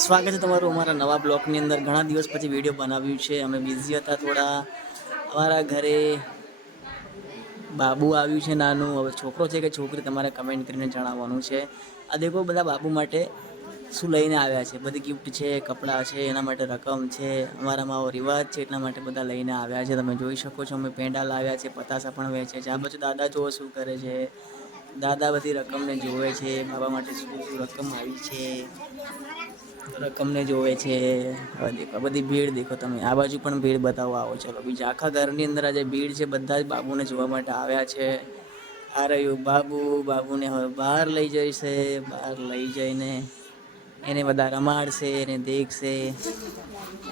સ્વાગત છે તમારું અમારા નવા બ્લોગની અંદર। ઘણા દિવસ પછી વિડીયો બનાવ્યું છે, અમે બિઝી હતા થોડા। અમારા ઘરે બાબુ આવ્યું છે નાનું। હવે છોકરો છે કે છોકરી તમારે કમેન્ટ કરીને જણાવવાનું છે। આ દેખો બધા બાબુ માટે શું લઈને આવ્યા છે, બધી ગિફ્ટ છે, કપડાં છે, એના માટે રકમ છે। અમારામાં આવો રિવાજ છે એટલા માટે બધા લઈને આવ્યા છે। તમે જોઈ શકો છો અમે પેંડા લાવ્યા છે, પતાસા પણ વેચે છે। આ બાજુ દાદા જુઓ શું કરે છે, દાદા બધી રકમને જોવે છે, બાબા માટે શું શું રકમ આવી છે રકમને જોવે છે। હવે દેખો બધી ભીડ દેખો તમે, આ બાજુ પણ ભીડ બતાવો આવો। ચલો બીજા આખા ઘરની અંદર આજે ભીડ છે, બધા જ બાબુને જોવા માટે આવ્યા છે। આ રહ્યું બાબુ, બાબુને હવે બહાર લઈ જઈશે, બહાર લઈ જઈને એને બધા રમાડશે, એને દેખશે।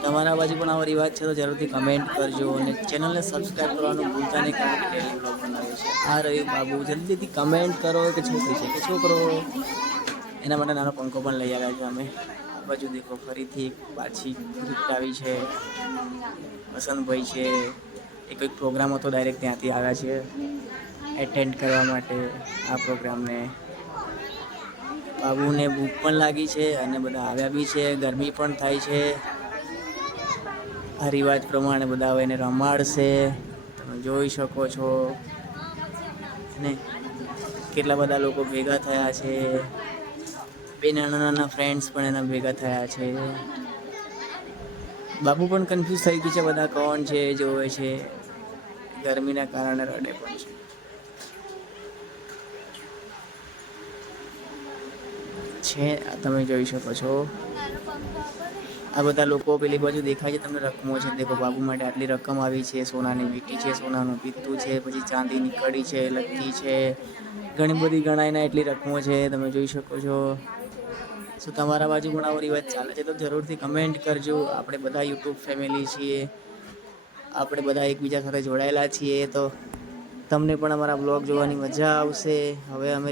તમારા બાજુ પણ આવો રિવાજ છે તો જરૂરથી કમેન્ટ કરજો અને ચેનલને સબસ્ક્રાઈબ કરવાનું ભૂલતા નહીં, કારણ કે ડેલી બ્લોગ બનાવે છે। આ રહ્યું બાબુ, જલ્દીથી કમેન્ટ કરો કે છોકરી છે કે છોકરો। એના માટે નાનો પંખો પણ લઈ આવ્યા છે અમે। આ બાજુ દેખો ફરીથી એક પાછી ગિફ્ટ આવી છે, વસંતભાઈ છે, એ કંઈક પ્રોગ્રામ હતો ડાયરેક્ટ ત્યાંથી આવ્યા છે એટેન્ડ કરવા માટે આ પ્રોગ્રામને। બાબુને ભૂખ પણ લાગી છે અને બધા આવ્યા બી છે, ગરમી પણ થાય છે। આ રિવાજ પ્રમાણે બધા હવે એને રમાડશે, તમે જોઈ શકો છો ને કેટલા બધા લોકો ભેગા થયા છે। બે નાના નાના ફ્રેન્ડ્સ પણ એના ભેગા થયા છે। બાબુ પણ કન્ફ્યુઝ થઈ ગઈ છે, બધા કોણ છે જોવે છે, ગરમીના કારણે રડે પણ છે। તમે જોઈ શકો છો આ બધા લોકો પેલી બાજુ દેખાય છે તમને રકમો છે, દેખો બાબુ માટે આટલી રકમ આવી છે। સોનાની વીંટી છે, સોનાનું પીતું છે, પછી ચાંદીની કડી છે, લક્કી છે, ઘણી બધી ગણાયના એટલી રકમો છે, તમે જોઈ શકો છો। શું તમારા બાજુ પણ આવો રિવાજ ચાલે છે તો જરૂરથી કમેન્ટ કરજો। આપણે બધા યુટ્યુબ ફેમિલી છીએ, આપણે બધા એકબીજા સાથે જોડાયેલા છીએ, તો તમને પણ અમારા બ્લોગ જોવાની મજા આવશે। હવે અમે